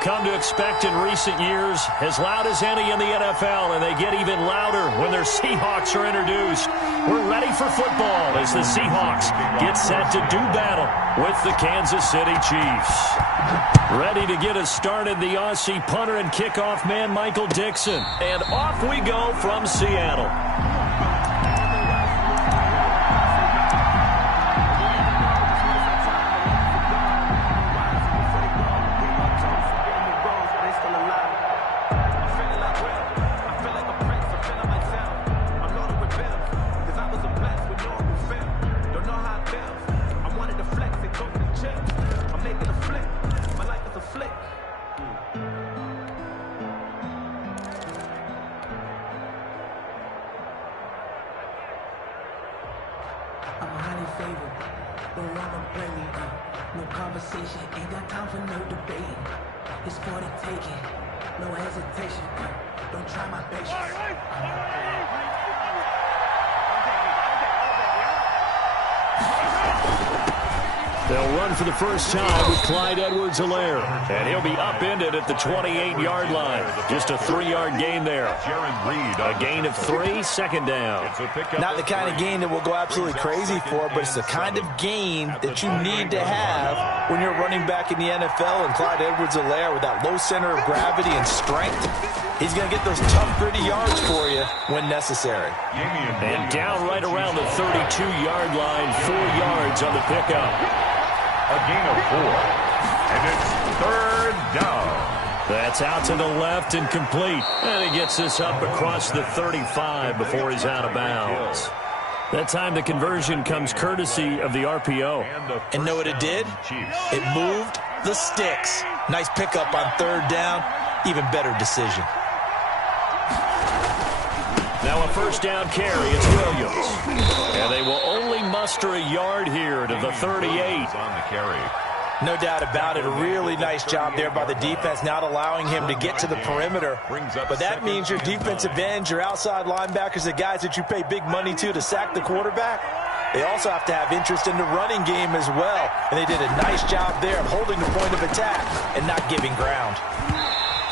we've come to expect in recent years, as loud as any in the NFL, and they get even louder when their Seahawks are introduced. We're ready for football as the Seahawks get set to do battle with the Kansas City Chiefs. Ready to get us started, the Aussie punter and kickoff man, Michael Dixon. And off we go from Seattle. They'll run for the first time with Clyde Edwards-Helaire, and he'll be upended at the 28-yard line. Just a 3-yard gain there. A gain of 3, second down. Not the kind of gain that we'll go absolutely crazy for, but it's the kind of gain that you need to have when you're running back in the NFL. And Clyde Edwards-Helaire, with that low center of gravity and strength, he's going to get those tough, gritty yards for you when necessary. And down right around the 32-yard line, 4 yards on the pickup. A gain of 4, and it's third down. That's out to the left and complete. And he gets this up across the 35 before he's out of bounds. That time the conversion comes courtesy of the RPO. And know what it did? It moved the sticks. Nice pickup on third down. Even better decision. Now a first down carry, it's Williams. And they will only muster a yard here to the 38. On the carry. No doubt about it. A really nice job there by the defense, not allowing him to get to the perimeter. But that means your defensive ends, your outside linebackers, the guys that you pay big money to sack the quarterback, they also have to have interest in the running game as well. And they did a nice job there of holding the point of attack and not giving ground.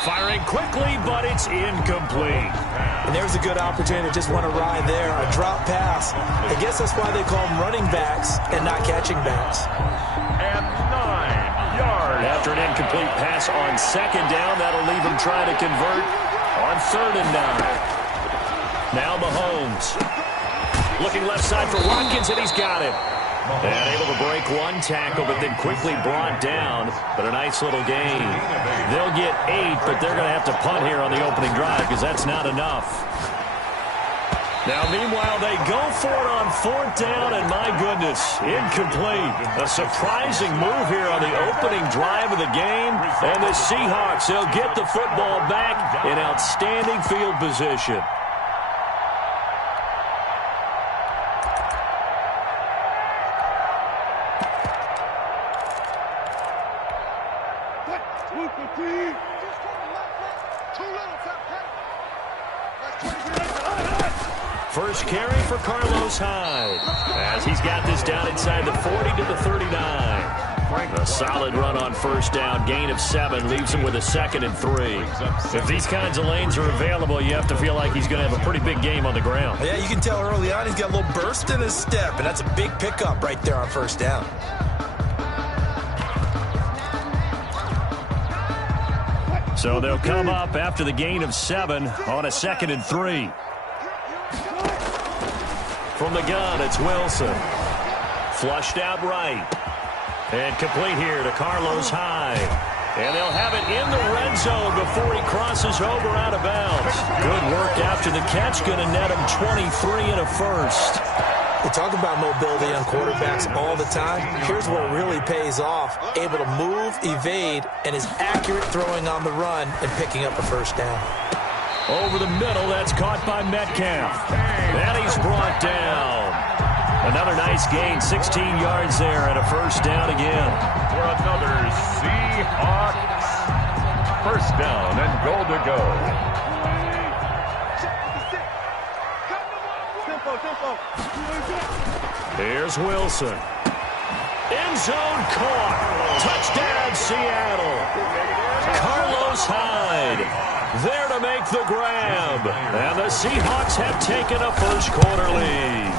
Firing quickly, but it's incomplete. And there's a good opportunity to just want to ride there. A drop pass. I guess that's why they call them running backs and not catching backs. And 9 yards. After an incomplete pass on second down, that'll leave him trying to convert on third and 9. Now Mahomes. Looking left side for Watkins, and he's got it. And able to break one tackle, but then quickly brought down. But a nice little gain. They'll get 8, but they're going to have to punt here on the opening drive because that's not enough. Now, meanwhile, they go for it on fourth down, and my goodness, incomplete. A surprising move here on the opening drive of the game. And the Seahawks, they'll get the football back in outstanding field position. First carry for Carlos Hyde, as he's got this down inside the 40 to the 39. A solid run on first down, gain of 7, leaves him with a 2nd and 3. If these kinds of lanes are available, you have to feel like he's going to have a pretty big game on the ground. Yeah, you can tell early on he's got a little burst in his step, and that's a big pickup right there on first down. So they'll come up after the gain of 7 on a 2nd and 3. From the gun, it's Wilson. Flushed out right. And complete here to Carlos Hyde. And they'll have it in the red zone before he crosses over out of bounds. Good work after the catch. Going to net him 23 and a first. We talk about mobility on quarterbacks all the time. Here's where it really pays off. Able to move, evade, and is accurate throwing on the run and picking up a first down. Over the middle, that's caught by Metcalf. And he's brought down. Another nice gain, 16 yards there, and a first down again. For another Seahawks first down and goal to go. Here's Wilson. End zone caught. Touchdown, Seattle. to make the grab. And the Seahawks have taken a first quarter lead.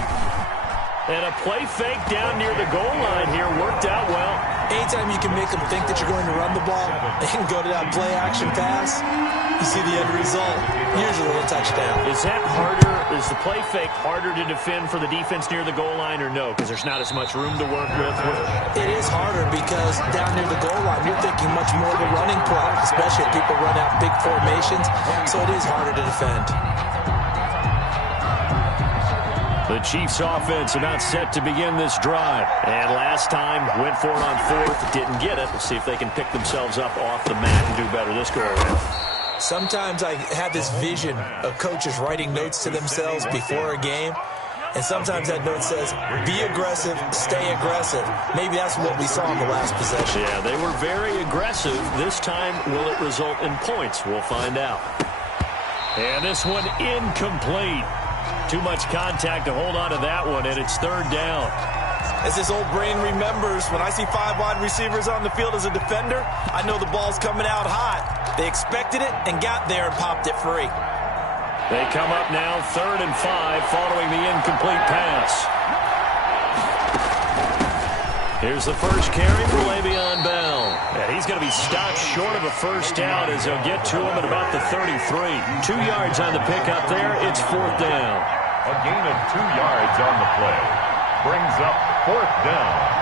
And a play fake down near the goal line here worked out well. Anytime you can make them think that you're going to run the ball, they can go to that play action pass. You see the end result. Usually a touchdown. Is that harder? Is the play fake harder to defend for the defense near the goal line or no? Because there's not as much room to work with. It is harder because down near the goal line, you're thinking much more of a running play, especially if people run out big formations. So it is harder to defend. The Chiefs offense about set to begin this drive. And last time, went for it on fourth, didn't get it. We'll see if they can pick themselves up off the mat and do better this go around. Sometimes I have this vision of coaches writing notes to themselves before a game. And sometimes that note says, be aggressive, stay aggressive. Maybe that's what we saw in the last possession. Yeah, they were very aggressive. This time, will it result in points? We'll find out. And this one incomplete. Too much contact to hold on to that one, and it's third down. As this old brain remembers, when I see 5 wide receivers on the field as a defender, I know the ball's coming out hot. They expected it and got there and popped it free. They come up now, 3rd and 5, following the incomplete pass. Here's the first carry for Le'Veon Bell. And he's going to be stopped short of a first down as they'll get to him at about the 33. 2 yards on the pickup there. It's 4th down. A gain of 2 yards on the play. Brings up 4th down.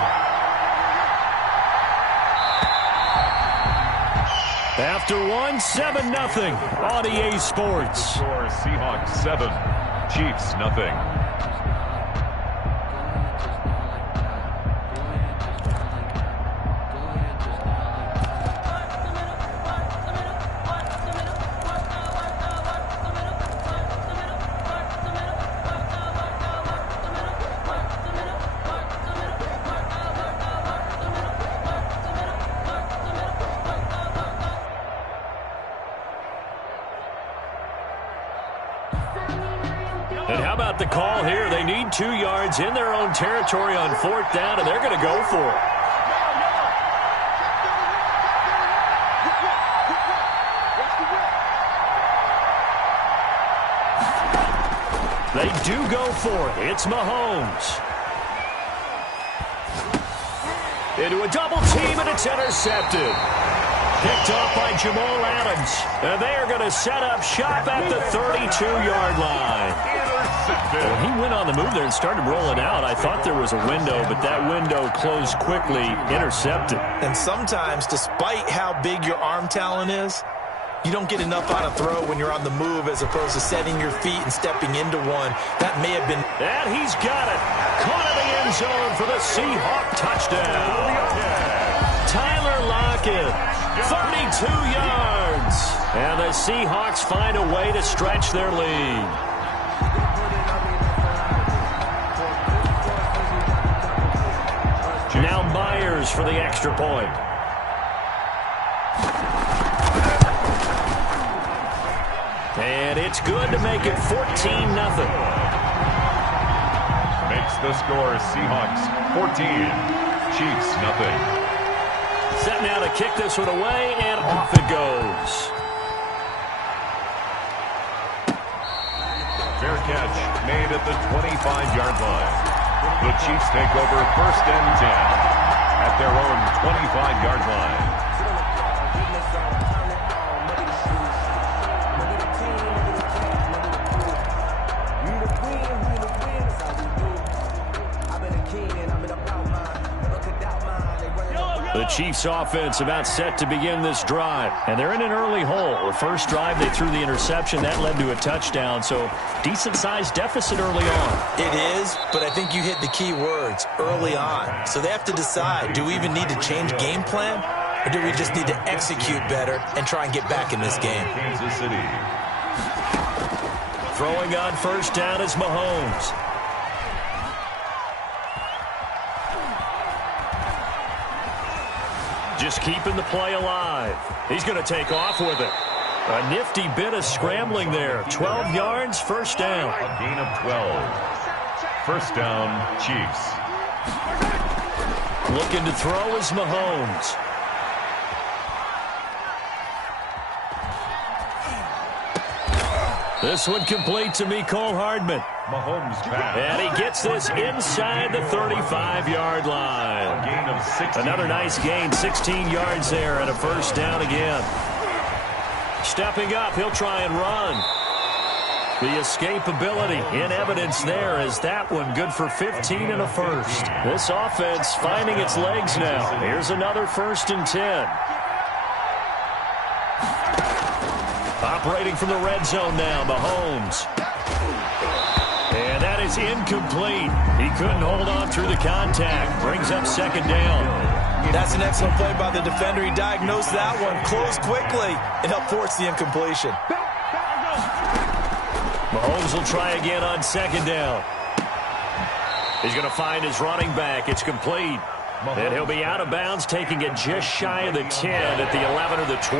After 7-0 on EA Sports. Score Seahawks 7, Chiefs nothing. And how about the call here? They need 2 yards in their own territory on 4th down, and they're going to go for it. They do go for it. It's Mahomes. Into a double team, and it's intercepted. Picked off by Jamal Adams. And they are going to set up shop at the 32-yard line. When he went on the move there and started rolling out, I thought there was a window, but that window closed quickly, intercepted. And sometimes, despite how big your arm talent is, you don't get enough on a throw when you're on the move as opposed to setting your feet and stepping into one. That may have been... And he's got it. Caught in the end zone for the Seahawk touchdown. Tyler Lockett, 32 yards. And the Seahawks find a way to stretch their lead. Now Myers for the extra point. And it's good to make it 14-0. Makes the score Seahawks 14, Chiefs nothing. Set now to kick this one away, and off it goes. Fair catch made at the 25-yard line. The Chiefs take over 1st and 10 at their own 25-yard line. The Chiefs offense about set to begin this drive. And they're in an early hole. The first drive, they threw the interception. That led to a touchdown. So decent-sized deficit early on. It is, but I think you hit the key words, early on. So they have to decide, do we even need to change game plan? Or do we just need to execute better and try and get back in this game? Kansas City. Throwing on first down is Mahomes. Just keeping the play alive. He's going to take off with it. A nifty bit of scrambling there. 12 yards, first down. A gain of 12. First down, Chiefs. Looking to throw is Mahomes. This one complete to Mecole Hardman. Mahomes pass. And he gets this inside the 35-yard line. A gain of 16. Another nice gain, 16 yards there, and a first down again. Stepping up, he'll try and run. The escapability in evidence there as that one good for 15 and a first. This offense finding its legs now. Here's another 1st and 10. Operating from the red zone now, Mahomes. And that is incomplete. He couldn't hold on through the contact. Brings up 2nd down. That's an excellent play by the defender. He diagnosed that one, closed quickly, and helped force the incompletion. Mahomes will try again on 2nd down. He's going to find his running back. It's complete. And he'll be out of bounds, taking it just shy of the 10 at the 11 or the 12.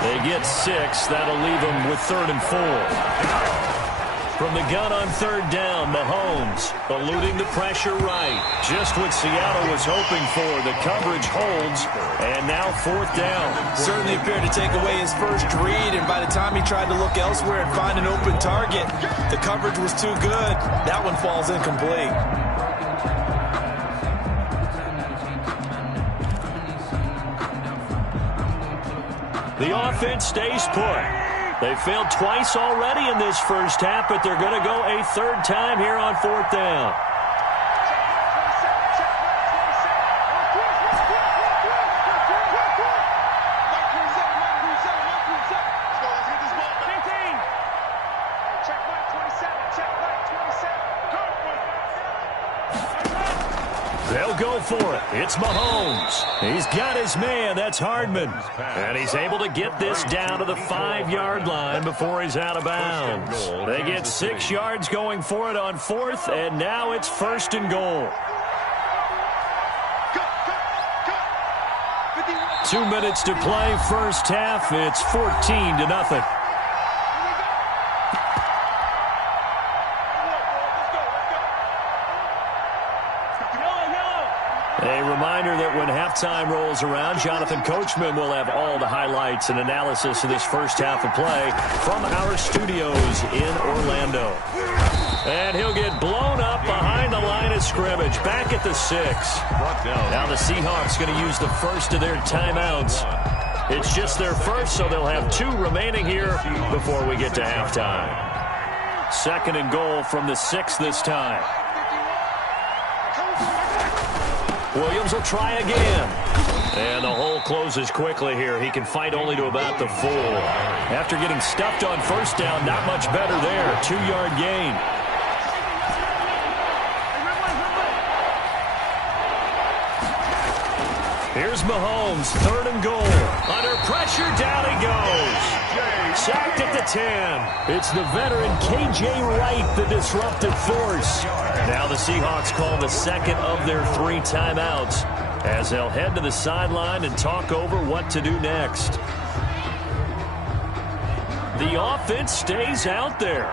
They get 6. That'll leave them with 3rd and 4. From the gun on 3rd down, Mahomes eluding the pressure right. Just what Seattle was hoping for. The coverage holds, and now 4th down. Certainly appeared to take away his first read, and by the time he tried to look elsewhere and find an open target, the coverage was too good. That one falls incomplete. The offense stays put. They failed twice already in this first half, but they're going to go a 3rd time here on 4th down. They'll go for it. It's Mahomes. He's got his man. That's Hardman. And he's able to get this down to the 5-yard line before he's out of bounds. They get 6 yards going for it on 4th, and now it's 1st and goal. 2 minutes to play, first half. It's 14-0. A reminder that when halftime rolls around, Jonathan Coachman will have all the highlights and analysis of this first half of play from our studios in Orlando. And he'll get blown up behind the line of scrimmage, back at the 6. Now the Seahawks going to use the first of their timeouts. It's just their first, so they'll have 2 remaining here before we get to halftime. 2nd and goal from the 6 this time. Williams will try again. And the hole closes quickly here. He can fight only to about the 4. After getting stuffed on 1st down, not much better there. 2-yard gain. Here's Mahomes, 3rd and goal. Under pressure, down he goes. Sacked at the 10. It's the veteran K.J. Wright, the disruptive force. Now the Seahawks call the 2nd of their 3 timeouts as they'll head to the sideline and talk over what to do next. The offense stays out there.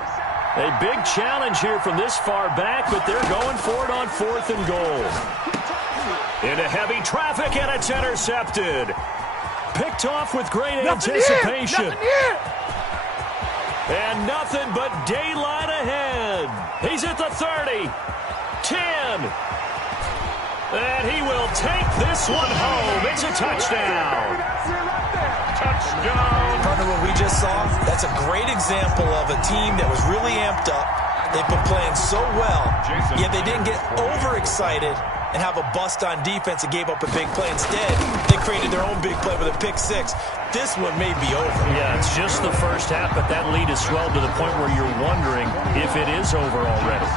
A big challenge here from this far back, but they're going for it on 4th and goal. Into heavy traffic, and it's intercepted. Picked off with great anticipation. And nothing but daylight ahead. He's at the 30. 10. And he will take this one home. It's a touchdown. Touchdown. Partner, what we just saw, that's a great example of a team that was really amped up. They've been playing so well, yet they didn't get overexcited and have a bust on defense and gave up a big play. Instead, they created their own big play with a pick 6. This one may be over. Yeah, it's just the first half, but that lead has swelled to the point where you're wondering if it is over already.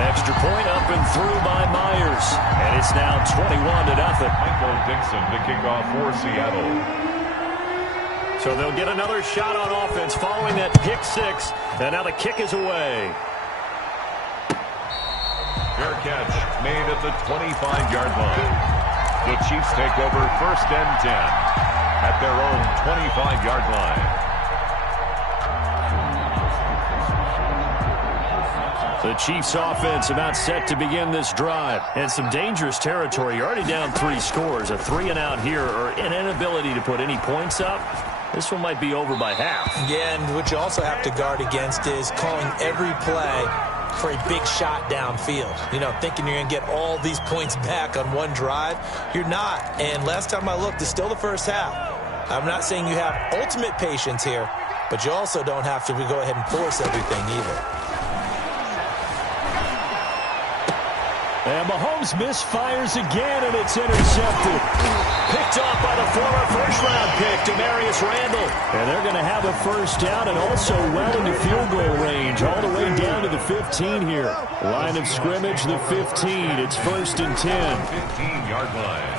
Extra point up and through by Myers, and it's now 21-0. Michael Dixon to kick off for Seattle. So they'll get another shot on offense following that pick 6, and now the kick is away. Fair catch made at the 25-yard line. The Chiefs take over 1st and 10 at their own 25-yard line. The Chiefs offense about set to begin this drive. And some dangerous territory. You're already down 3 scores. A 3-and-out here or an inability to put any points up. This one might be over by half. Yeah, and what you also have to guard against is calling every play for a big shot downfield. You know, thinking you're going to get all these points back on one drive. You're not. And last time I looked, it's still the first half. I'm not saying you have ultimate patience here, but you also don't have to go ahead and force everything either. And Mahomes misfires again, and it's intercepted. Picked off by the former first-round pick, Demarius Randall. And they're going to have a first down and also well into field goal range, all the way down to the 15 here. Line of scrimmage, the 15. It's 1st and 10. 15-yard line.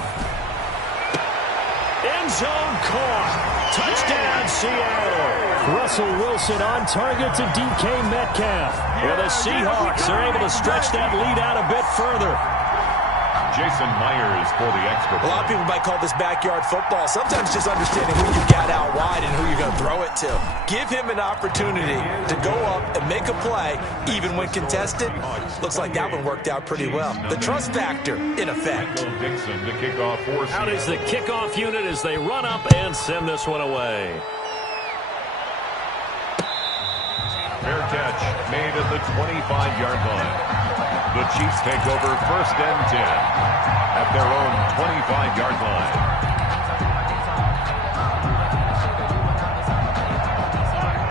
End zone caught. Touchdown, Seattle. Russell Wilson on target to DK Metcalf. And the Seahawks are able to stretch that lead out a bit further. Jason Myers for the extra point. A lot of people might call this backyard football. Sometimes just understanding who you got out wide and who you're going to throw it to. Give him an opportunity to go up and make a play, even when contested. Looks like that one worked out pretty well. The trust factor, in effect. Dixon to kick off for Out is the kickoff unit as they run up and send this one away. Fair catch made at the 25-yard line. The Chiefs take over 1st and 10 at their own 25-yard line.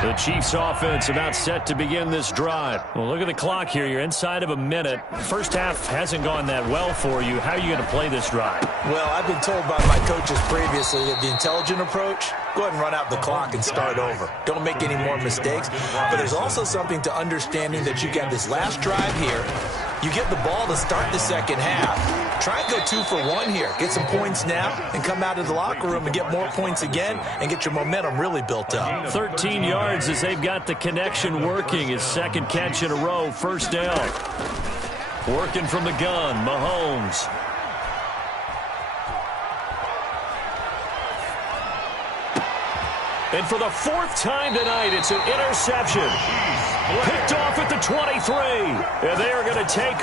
The Chiefs offense about set to begin this drive. Well, look at the clock here. You're inside of a minute. First half hasn't gone that well for you. How are you going to play this drive? Well, I've been told by my coaches previously that the intelligent approach, go ahead and run out the clock and start over. Don't make any more mistakes. But there's also something to understanding that you got this last drive here. You get the ball to start the second half. Try and go 2 for 1 here. Get some points now and come out of the locker room and get more points again and get your momentum really built up. 13 yards as they've got the connection working. His second catch in a row, first down. Working from the gun, Mahomes. And for the 4th time tonight, it's an interception. Picked off at the 23. And they are going to take